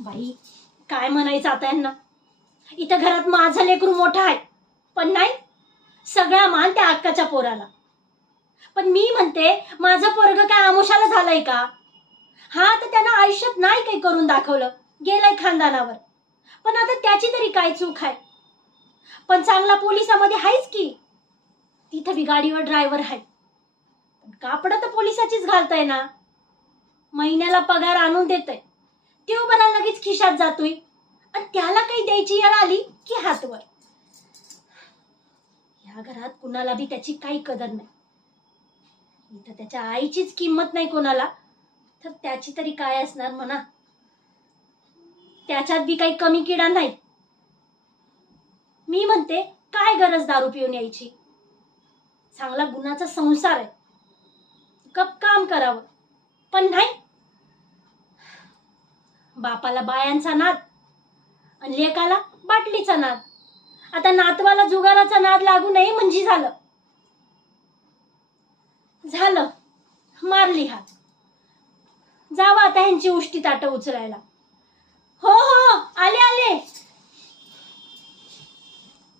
बाई काय म्हणायचं आता यांना. इथं घरात माझं लेकरू मोठं आहे, पण नाही, सगळा मान त्या अक्काच्या पोराला. पण मी म्हणते माझं पोरग काय आमुषाला झालंय का? हा तर त्यानं आयुष्यात नाही काही करून दाखवलं, गेलाय खानदानावर, पण आता त्याची तरी काय चूक आहे? पण चांगला पोलिसामध्ये आहेच की, तिथं बी गाडीवर ड्रायव्हर आहे, पण कापड तर पोलिसाचीच घालताय ना. महिन्याला पगार आणून देतय, तो बरा लगेच खिशात जातोय, आणि त्याला काही द्यायची वेळ आली की हातवर. या घरात कुणाला बी त्याची काही कदर नाही. इथं त्याच्या आईचीच किंमत नाही कोणाला, तर त्याची तरी काय असणार म्हणा. त्याच्यात बी काही कमी किडा नाही. मी म्हणते काय गरज दारू पिऊन यायची? चांगला गुणाचा संसार आहे, कप काम करावं, पण नाही. बापाला बायांचा नाद आणि लेकाला बाटलीचा नाद. आता नातवाला जुगाराचा नाद लागू नये म्हणजे झालं झालं मारली हात. जावा आता ह्यांची उष्टी ताटं उचलायला. हो हो, आले आले.